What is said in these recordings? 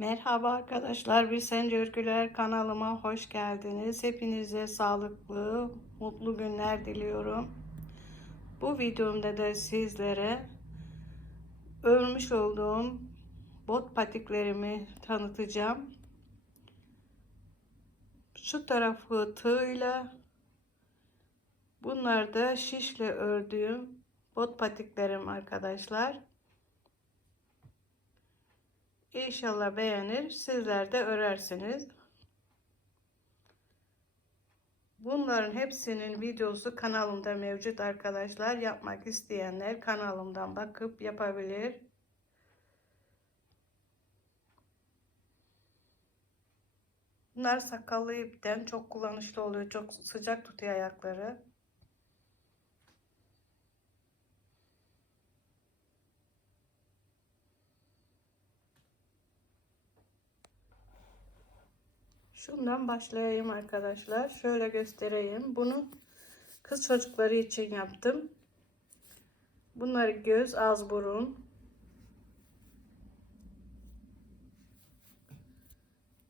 Merhaba arkadaşlar, bir Sence Örgüler kanalıma hoş geldiniz. Hepinize sağlıklı, mutlu günler diliyorum. Bu videomda da sizlere örmüş olduğum bot patiklerimi tanıtacağım. Şu tarafı tığla, bunlar da şişle ördüğüm bot patiklerim arkadaşlar. İnşallah beğenir. Sizler de örersiniz. Bunların hepsinin videosu kanalımda mevcut arkadaşlar. Yapmak isteyenler kanalımdan bakıp yapabilir. Bunlar sakallı ipten çok kullanışlı oluyor. Çok sıcak tutuyor ayakları. Şundan başlayayım arkadaşlar. Şöyle göstereyim. Bunu kız çocukları için yaptım. Bunları göz, ağız, burun.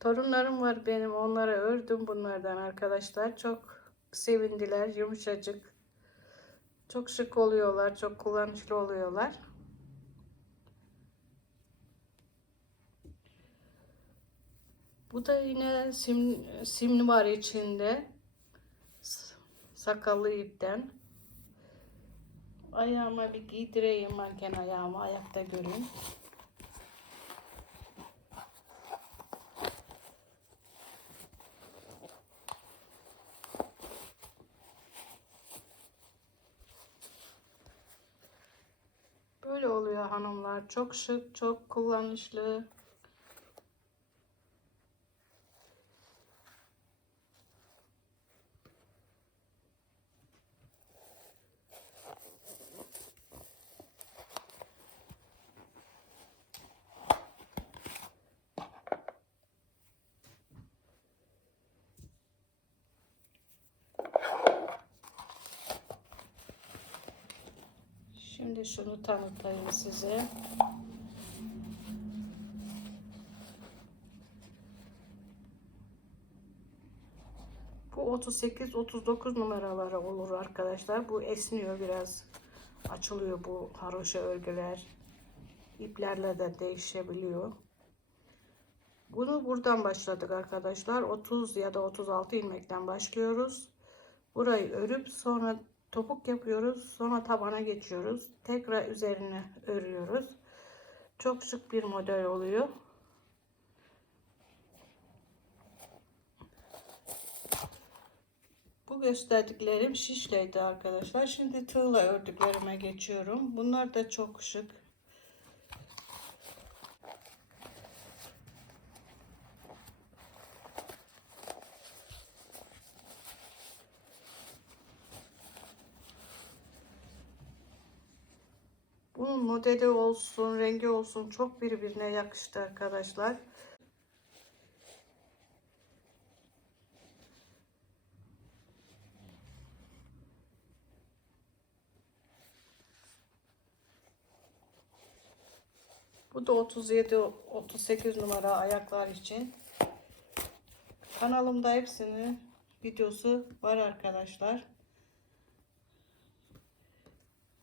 Torunlarım var benim. Onlara ördüm bunlardan arkadaşlar. Çok sevindiler. Yumuşacık. Çok şık oluyorlar. Çok kullanışlı oluyorlar. Bu da yine sim, simli var içinde. Sakallı ipten. Ayağıma bir giydireyim manken ayağıma. Ayakta görün. Böyle oluyor hanımlar. Çok şık, çok kullanışlı. Şimdi şunu tanıtayım size. Bu 38-39 numaraları olur arkadaşlar. Bu esniyor biraz. Açılıyor bu haroşa örgüler. İplerle de değişebiliyor. Bunu buradan başladık arkadaşlar. 30 ya da 36 ilmekten başlıyoruz. Burayı örüp sonra topuk yapıyoruz. Sonra tabana geçiyoruz. Tekrar üzerine örüyoruz. Çok şık bir model oluyor. Bu gösterdiklerim şişleydi arkadaşlar. Şimdi tığla ördüklerime geçiyorum. Bunlar da çok şık. Modeli olsun, rengi olsun çok birbirine yakıştı arkadaşlar. Bu da 37 38 numara ayaklar için. Kanalımda hepsinin videosu var arkadaşlar.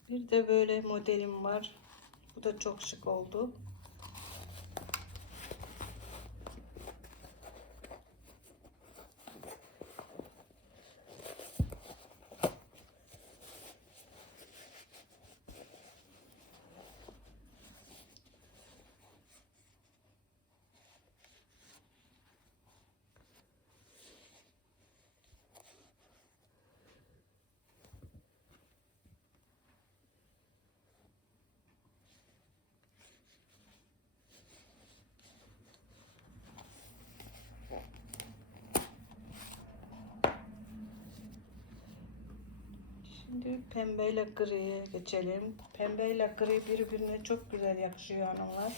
Bir de böyle modelim var. Bu da çok şık oldu. Şimdi pembeyle griye geçelim. Pembeyle gri birbirine çok güzel yakışıyor hanımlar.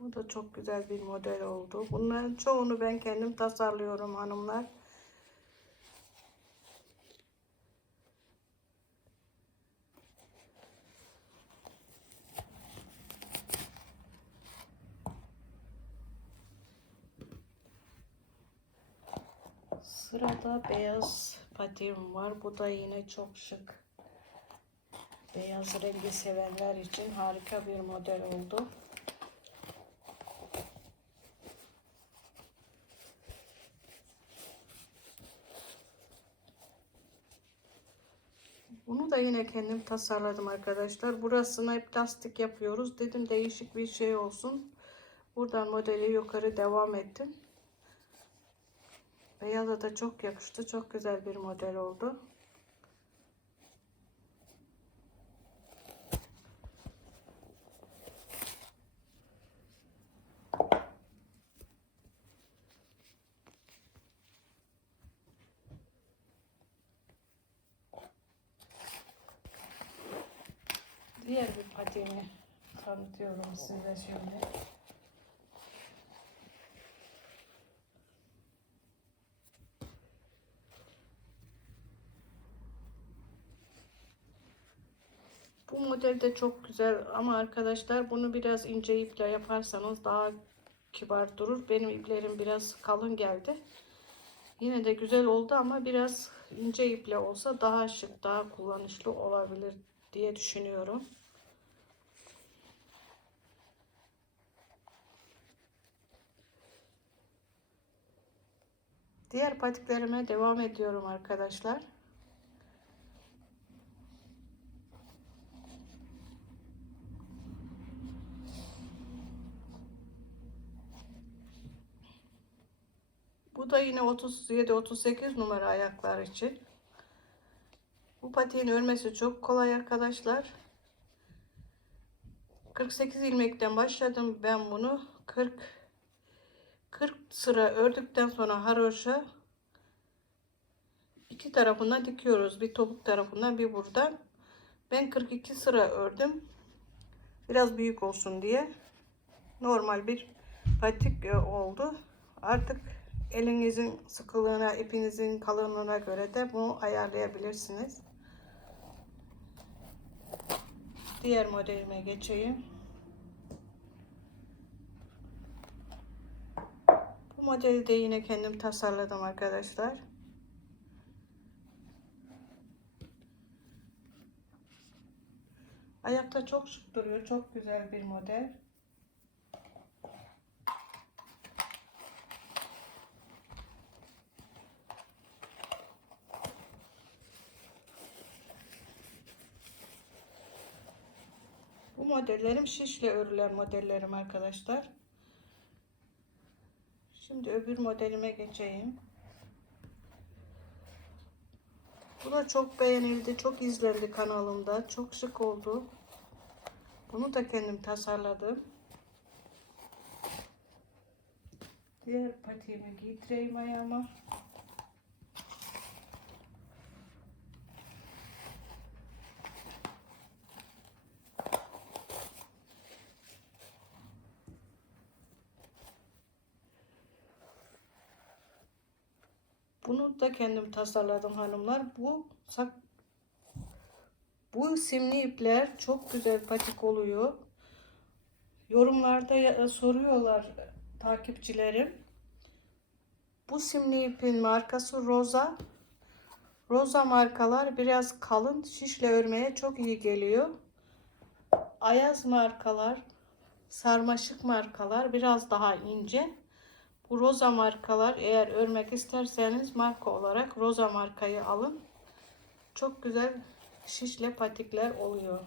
Bu da çok güzel bir model oldu. Bunların çoğunu ben kendim tasarlıyorum hanımlar. Sırada beyaz patiğim var. Bu da yine çok şık. Beyaz rengi sevenler için harika bir model oldu. Bunu da yine kendim tasarladım arkadaşlar. Burasına hep lastik yapıyoruz. Dedim değişik bir şey olsun. Buradan modeli yukarı devam ettim. Beyaza da çok yakıştı. Çok güzel bir model oldu. Diğer bir patiğimi tanıtıyorum size şimdi. Model de çok güzel ama arkadaşlar bunu biraz ince iple yaparsanız daha kibar durur. Benim iplerim biraz kalın geldi. Yine de güzel oldu ama biraz ince iple olsa daha şık, daha kullanışlı olabilir diye düşünüyorum. Diğer patiklerime devam ediyorum arkadaşlar. Bu da yine 37-38 numara ayaklar için. Bu patiğin örmesi çok kolay arkadaşlar. 48 ilmekten başladım ben bunu. 40 40 sıra ördükten sonra haroşa iki tarafından dikiyoruz. Bir topuk tarafından bir buradan. Ben 42 sıra ördüm. Biraz büyük olsun diye. Normal bir patik e, oldu. Artık elinizin sıkılığına, ipinizin kalınlığına göre de bunu ayarlayabilirsiniz. Diğer modelime geçeyim. Bu modeli de yine kendim tasarladım arkadaşlar. Ayakta çok şık duruyor. Çok güzel bir model. Modellerim şişle örülen modellerim arkadaşlar. Şimdi öbür modelime geçeyim. Bu da çok beğenildi. Çok izlendi kanalımda. Çok şık oldu. Bunu da kendim tasarladım. Diğer patiğimi giydireyim ayağıma. Bunu da kendim tasarladım hanımlar. Bu bu simli ipler çok güzel patik oluyor. Yorumlarda ya- soruyorlar takipçilerim. Bu simli ipin markası Rosa. Rosa markalar biraz kalın şişle örmeye çok iyi geliyor. Ayaz markalar, sarmaşık markalar biraz daha ince. Bu Rosa markalar eğer örmek isterseniz marka olarak Rosa markayı alın. Çok güzel şişle patikler oluyor.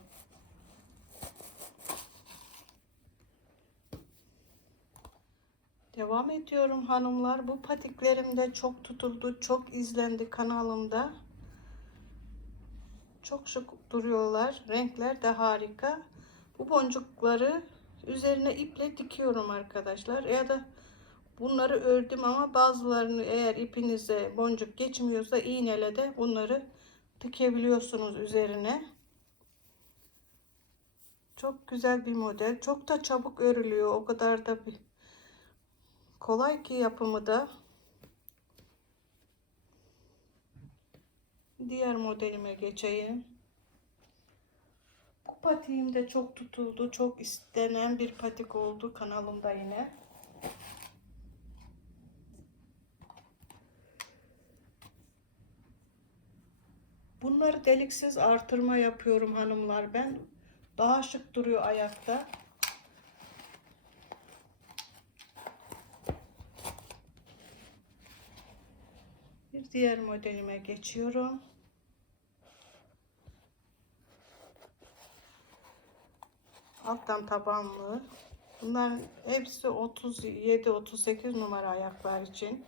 Devam ediyorum hanımlar. Bu patiklerim de çok tutuldu. Çok izlendi kanalımda. Çok şık duruyorlar. Renkler de harika. Bu boncukları üzerine iple dikiyorum arkadaşlar. Ya da bunları ördüm ama bazılarını eğer ipinize boncuk geçmiyorsa iğneyle de bunları dikebiliyorsunuz üzerine. Çok güzel bir model. Çok da çabuk örülüyor. O kadar da bir kolay ki yapımı da. Diğer modelime geçeyim. Bu patiğim de çok tutuldu. Çok istenen bir patik oldu kanalımda yine. Bunları deliksiz artırma yapıyorum hanımlar ben. Daha şık duruyor ayakta. Bir diğer modelime geçiyorum. Alttan tabanlı. Bunların hepsi 37-38 numara ayaklar için.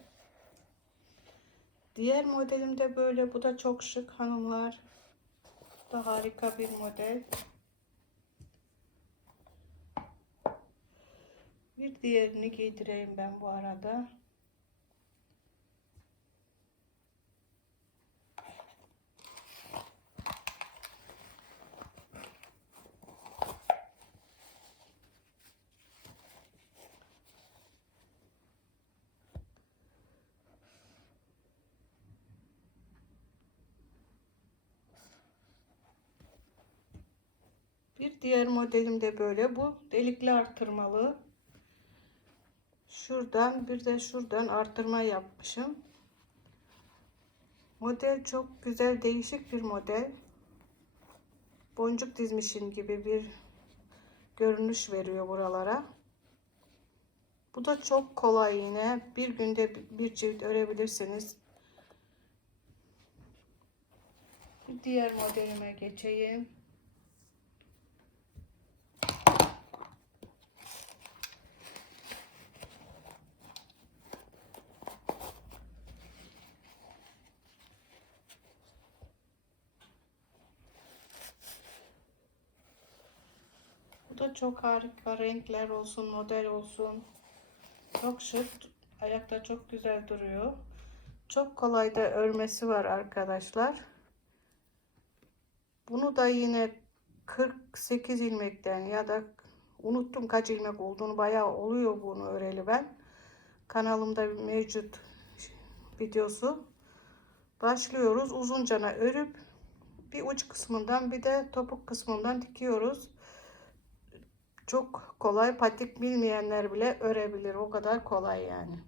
Diğer modelim de böyle. Bu da çok şık hanımlar. Bu da harika bir model. Bir diğerini giydireyim ben bu arada. Bir diğer modelim de böyle. Bu delikli artırmalı. Şuradan bir de şuradan artırma yapmışım. Model çok güzel değişik bir model. Boncuk dizmişim gibi bir görünüş veriyor buralara. Bu da çok kolay yine. Bir günde bir çift örebilirsiniz. Diğer modelime geçeyim. Da çok harika renkler olsun, model olsun. Çok şık. Ayakta çok güzel duruyor. Çok kolay da örmesi var arkadaşlar. Bunu da yine 48 ilmekten ya da unuttum kaç ilmek olduğunu bayağı oluyor bunu öreli ben. Kanalımda mevcut videosu. Başlıyoruz. Uzuncana örüp bir uç kısmından bir de topuk kısmından dikiyoruz. Çok kolay patik bilmeyenler bile örebilir. O kadar kolay yani.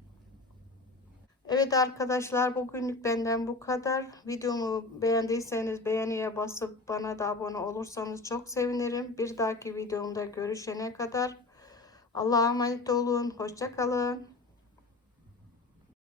Evet arkadaşlar bugünlük benden bu kadar. Videomu beğendiyseniz beğeniye basıp bana da abone olursanız çok sevinirim. Bir dahaki videomda görüşene kadar Allah'a emanet olun. Hoşçakalın.